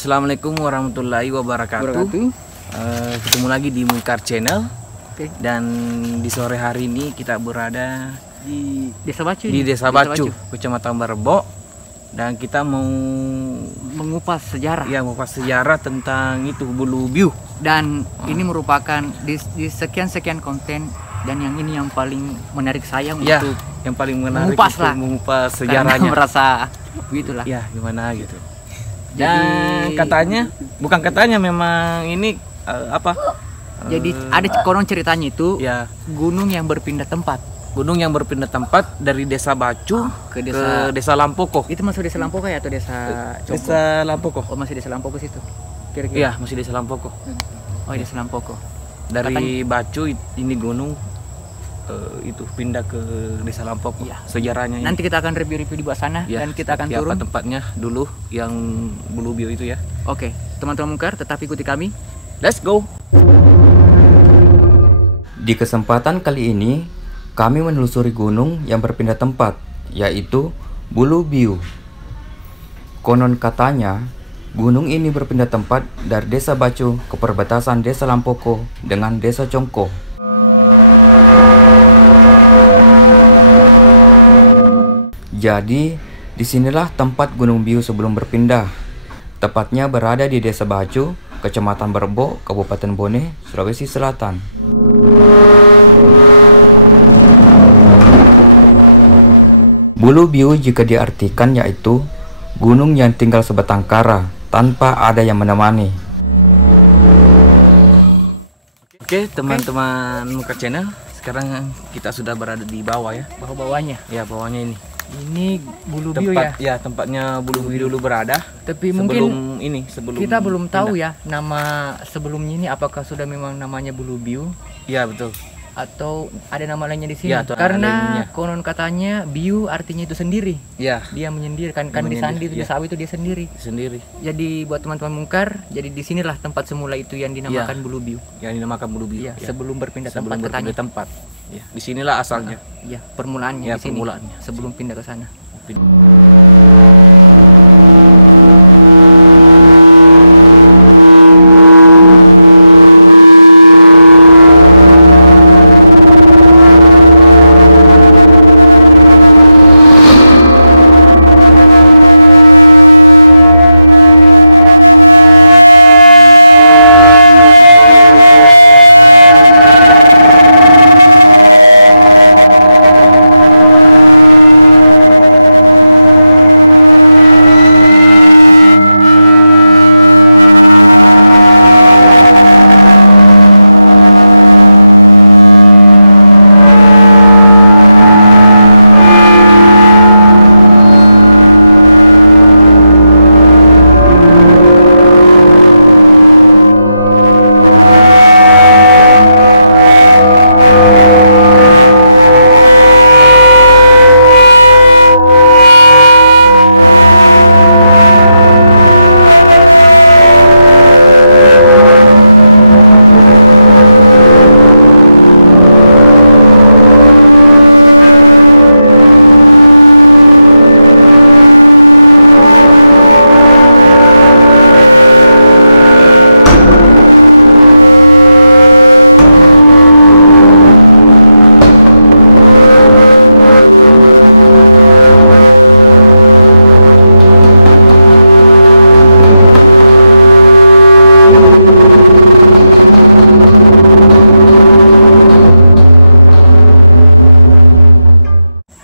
Assalamualaikum warahmatullahi wabarakatuh. Ketemu lagi di Mungkar Channel. Dan di sore hari ini kita berada di Desa Bacu. Di Desa Bacu, Kecamatan Barebo. Dan kita mau mengupas sejarah. Ya, mengupas sejarah tentang itu Bulu Biu. Dan ini merupakan di sekian konten, dan yang ini yang paling menarik saya untuk yang paling menarik mengupas sejarahnya. Karena merasa begitulah. Ya, gimana gitu. Dan bukan katanya memang ini Jadi ada konon ceritanya itu gunung yang berpindah tempat. Gunung yang berpindah tempat dari Desa Bacu ke Desa Lampoko. Itu masuk Desa Lampoko ya atau Desa Congko? Desa Lampoko. Oh, masih Desa Lampoko situ. Kira-kira. Iya, masih Desa Lampoko. Oh, Desa Lampoko. Dari Bacu ini gunung itu pindah ke Desa Lampoko. Ya. Sejarahnya ini. Nanti kita akan review di bawah sana dan kita akan turun tempatnya dulu yang Bulu Biu itu ya. Oke, teman-teman Mungkar, tetap ikuti kami. Let's go. Di kesempatan kali ini, kami menelusuri gunung yang berpindah tempat, yaitu Bulu Biu. Konon katanya, gunung ini berpindah tempat dari Desa Bacu ke perbatasan Desa Lampoko dengan Desa Congko. Jadi, disinilah tempat Gunung Biu sebelum berpindah. Tepatnya berada di Desa Bacu, Kecamatan Barebo, Kabupaten Bone, Sulawesi Selatan. Bulu Biu jika diartikan yaitu gunung yang tinggal sebatang kara tanpa ada yang menemani. Oke, teman-teman Mungkar Channel, sekarang kita sudah berada di bawah ya. Bawahnya. Ya, bawahnya ini. Ini Bulu Biu ya? Ya, tempatnya Bulu Biu dulu berada. Tapi sebelum kita belum tahu ya nama sebelumnya ini, apakah sudah memang namanya Bulu Biu? Iya, betul. Atau ada nama lainnya di sini? Ya, karena konon katanya Biu artinya itu sendiri. Ya. Dia menyendiri kan di sandi itu di sawah itu dia sendiri. Jadi buat teman-teman Mungkar, jadi disinilah tempat semula itu yang dinamakan Bulu Biu. Yang dinamakan Bulu Biu. Ya, sebelum berpindah tempat. Ya, di sinilah asalnya. Ya, permulaannya di sini. Sebelum pindah ke sana.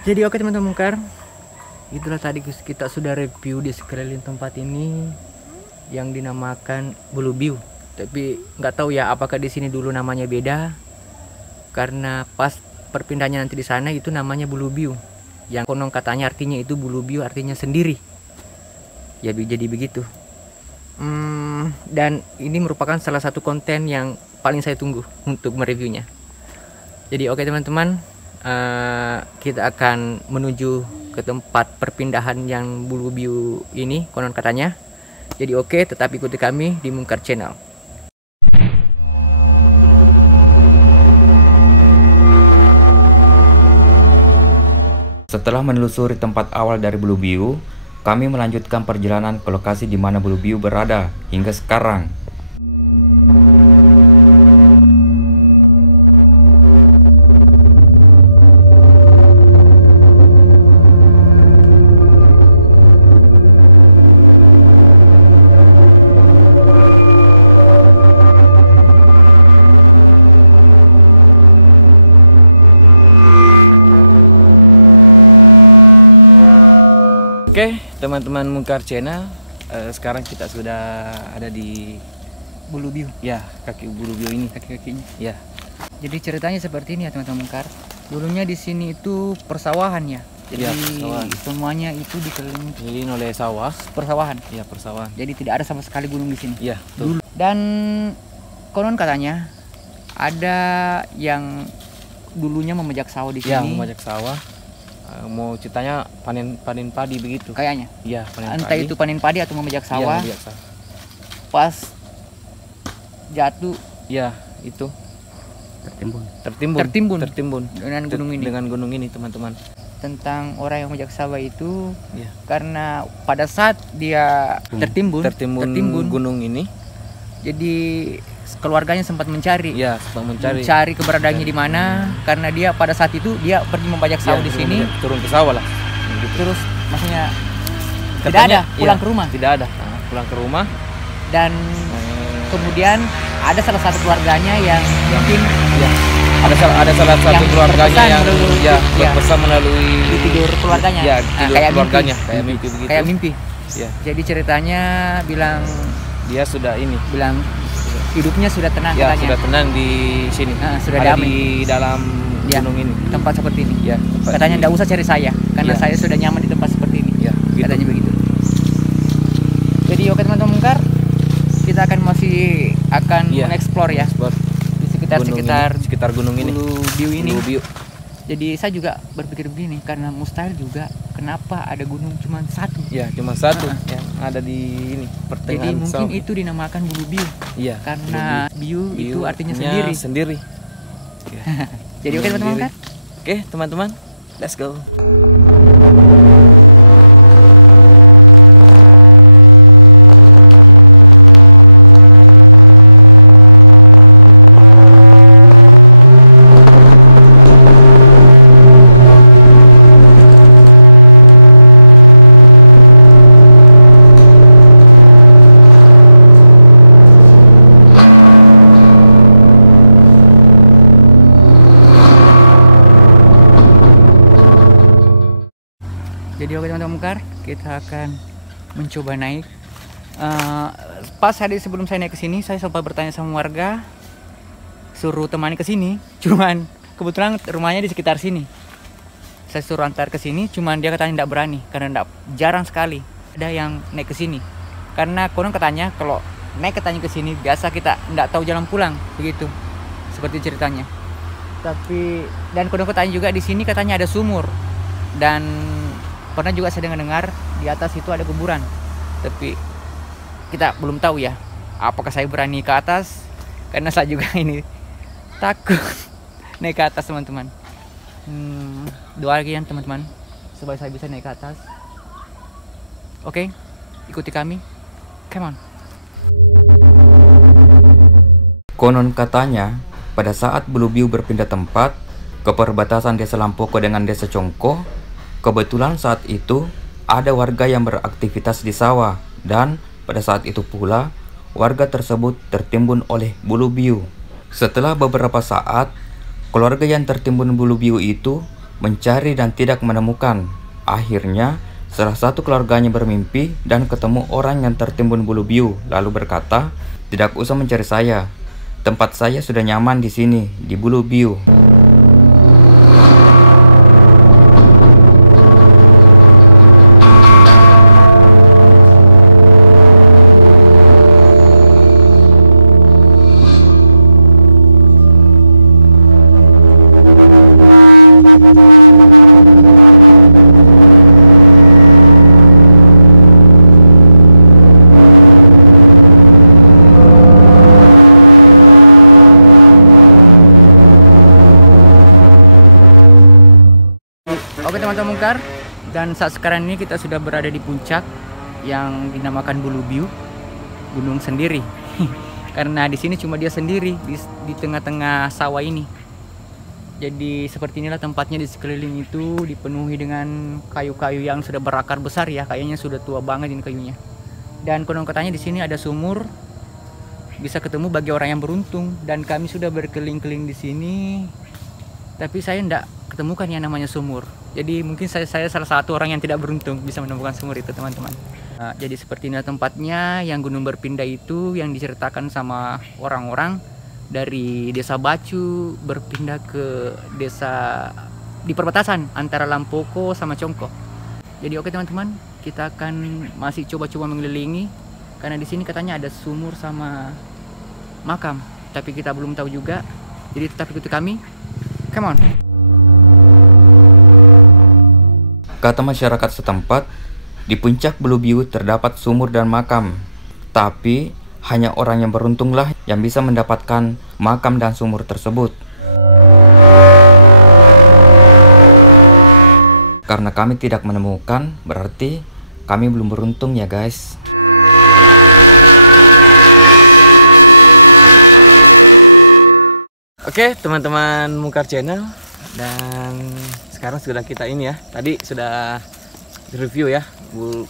Jadi oke teman-teman Mungkar, itulah tadi kita sudah review di sekeliling tempat ini yang dinamakan Bulu Biu. Tapi nggak tahu ya apakah di sini dulu namanya beda, karena pas perpindahannya nanti di sana itu namanya Bulu Biu. Yang konon katanya artinya itu Bulu Biu artinya sendiri. Ya jadi begitu. Dan ini merupakan salah satu konten yang paling saya tunggu untuk mereviewnya. Jadi oke teman-teman, kita akan menuju ke tempat perpindahan yang Bulu Biu ini konon katanya. Jadi oke, tetap ikuti kami di Mungkar Channel. Setelah menelusuri tempat awal dari Bulu Biu, kami melanjutkan perjalanan ke lokasi di mana Blue Biu berada hingga sekarang. Oke, teman-teman Mungkar Channel, sekarang kita sudah ada di Bulu Biu. ya kaki Bulu Biu ini. Kaki-kakinya. Ya, Jadi ceritanya seperti ini ya teman-teman Mungkar. Dulunya di sini itu persawahan ya. Jadi Ya, persawahan. semuanya itu dikelilingi ini oleh sawah. persawahan. Ya, persawahan. Jadi tidak ada sama sekali gunung di sini. Ya, betul. Dan konon katanya ada yang dulunya memajak sawah di Ya, sini. memajak sawah. Mau ceritanya panen padi begitu. Kayaknya. Ya, panen Entah padi. itu panen padi atau memajak Ya, sawah. memajak sawah. Pas jatuh Ya, itu Tertimbun. tertimbun dengan gunung ini. dengan gunung ini, teman-teman. Tentang orang yang memajak sawah itu Ya. karena pada saat dia tertimbun gunung ini. jadi keluarganya sempat mencari Ya, sedang mencari. keberadaannya di mana, karena dia pada saat itu dia pergi membajak sawah di sini, turun ke sawah lah. Gitu. terus maksudnya tidak Katanya, ada pulang ya, ke rumah, Tidak ada. Pulang ke rumah. dan kemudian ada salah satu keluarganya yang mungkin Ya. Ada salah satu Yang keluarganya berpesan yang melalui- ya, ya. berpesan melalui tidur keluarganya. Ya, Nah, tidur kayak keluarganya, mimpi. kayak mimpi begitu. Kayak mimpi. Ya. Jadi ceritanya bilang Dia sudah ini. hidupnya sudah tenang Ya, katanya. sudah tenang di sini. Sudah Ada damai. di dalam Ya. gunung ini. Tempat seperti ini. Ya, tempat Katanya ini. tidak usah cari saya karena Ya. saya sudah nyaman di tempat seperti ini. Ya, gitu. Katanya begitu. Jadi oke teman-teman Mungkar, kita akan Ya. mengeksplor ya Spot di gunung ini, sekitar gunung ini. Bulu Biu ini. Bulu Biu. Jadi saya juga berpikir begini, karena mustahil juga kenapa ada gunung cuma satu. Ya, cuma satu yang ada di ini Jadi pertengahan mungkin sawah. itu dinamakan Bulu Biu Iya, karena Biu itu artinya Biunya sendiri. sendiri. Ya. Jadi oke teman-teman Sendiri. kan? Oke, teman-teman, let's go. Jadi oke teman-teman Mungkar, kita akan mencoba naik. Pas hari sebelum saya naik ke sini, saya sempat bertanya sama warga, suruh temani ke sini. Cuman kebetulan rumahnya di sekitar sini. Saya suruh antar ke sini, cuman dia katanya tidak berani karena jarang sekali ada yang naik ke sini. Karena konon katanya kalau naik katanya ke sini biasa kita tidak tahu jalan pulang, begitu. Seperti ceritanya. Dan konon katanya juga di sini katanya ada sumur. Dan pernah juga saya dengar di atas itu ada kuburan, tapi kita belum tahu ya apakah saya berani ke atas, karena saya juga ini takut naik ke atas teman-teman. Doa lagi ya teman-teman supaya saya bisa naik ke atas. Oke, ikuti kami, come on. Konon katanya, pada saat Blue Biu berpindah tempat ke perbatasan Desa Lampoko dengan Desa Congko, kebetulan saat itu ada warga yang beraktivitas di sawah, dan pada saat itu pula warga tersebut tertimbun oleh Bulu Biu. Setelah beberapa saat, keluarga yang tertimbun Bulu Biu itu mencari dan tidak menemukan. Akhirnya, salah satu keluarganya bermimpi dan ketemu orang yang tertimbun Bulu Biu, lalu berkata, "Tidak usah mencari saya. Tempat saya sudah nyaman di sini, di Bulu Biu." Oke teman-teman Mungkar, Dan saat sekarang ini kita sudah berada di puncak yang dinamakan Bulu Biu, gunung sendiri. Karena di sini cuma dia sendiri di tengah-tengah sawah ini. Jadi seperti inilah tempatnya, di sekeliling itu dipenuhi dengan kayu-kayu yang sudah berakar besar ya, kayaknya sudah tua banget ini kayunya. Dan konon katanya di sini ada sumur, bisa ketemu bagi orang yang beruntung. Dan kami sudah berkeliling-keliling di sini, tapi saya tidak ketemukan yang namanya sumur. Jadi mungkin saya salah satu orang yang tidak beruntung bisa menemukan sumur itu, teman-teman. Nah, jadi seperti inilah tempatnya yang gunung berpindah itu, yang diceritakan sama orang-orang dari desa Bacu berpindah ke desa di perbatasan antara Lampoko sama Congko. Jadi oke teman-teman, kita akan masih coba-coba mengelilingi karena di sini katanya ada sumur sama makam, tapi kita belum tahu juga. Jadi tetap ikuti kami. Come on. Kata masyarakat setempat, di puncak Bulu Biu terdapat sumur dan makam. Tapi hanya orang yang beruntunglah yang bisa mendapatkan makam dan sumur tersebut. Karena kami tidak menemukan, berarti kami belum beruntung ya guys. Oke teman-teman Mungkar Channel, dan sekarang sudah kita ini ya, tadi sudah review ya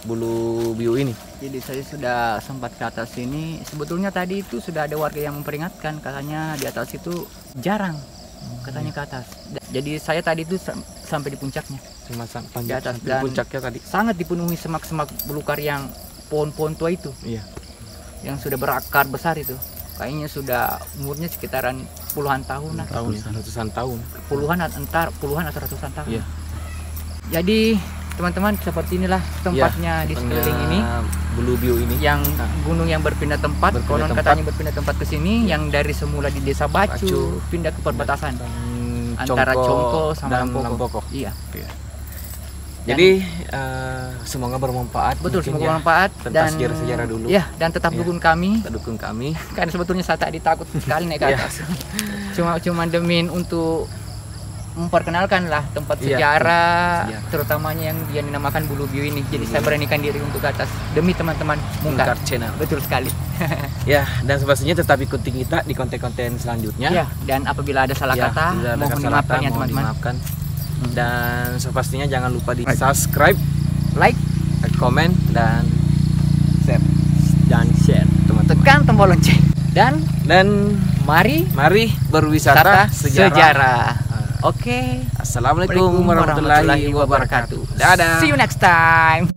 Bulu Biu ini. Jadi saya sudah sempat ke atas sini. Sebetulnya tadi itu sudah ada warga yang memperingatkan, katanya di atas itu jarang, katanya ke atas. Jadi saya tadi itu sampai di puncaknya, Cuma di atas, di dan puncaknya tadi. sangat dipenuhi semak-semak belukar yang pohon-pohon tua itu, Iya. yang sudah berakar besar itu. Kayaknya sudah umurnya sekitaran puluhan tahun lah. Ratusan tahun. Puluhan atau ratusan tahun. Iya. Jadi teman-teman, seperti inilah tempatnya di sekeliling ini. Bulu Biu ini. Yang gunung yang berpindah tempat, konon katanya berpindah tempat ke sini, yang dari semula di desa Bacu pindah ke perbatasan antara Congko sama Lampoko. Iya. Jadi semoga bermanfaat. Betul, mungkin semoga ya, bermanfaat tentang dan sejarah-sejarah dulu. Ya, dan tetap Iya. dukung kami. Dukung kami. Karena sebetulnya saya tadi takut sekali naik ke atas. Cuma demi untuk memperkenalkan lah tempat sejarah, terutamanya yang dinamakan Bulu Biu ini. Jadi saya beranikan diri untuk ke atas demi teman-teman Mungkar Channel. Betul sekali. Ya, dan sepastinya tetap ikuti kita di konten-konten selanjutnya. Ya, dan apabila ada salah kata, mohon dimaafkan ya teman-teman. Dan sepastinya jangan lupa di subscribe, Like, komen, dan share teman-teman. tekan tombol lonceng, dan mari berwisata sejarah. Oke. Assalamualaikum warahmatullahi wabarakatuh. Dadah. See you next time.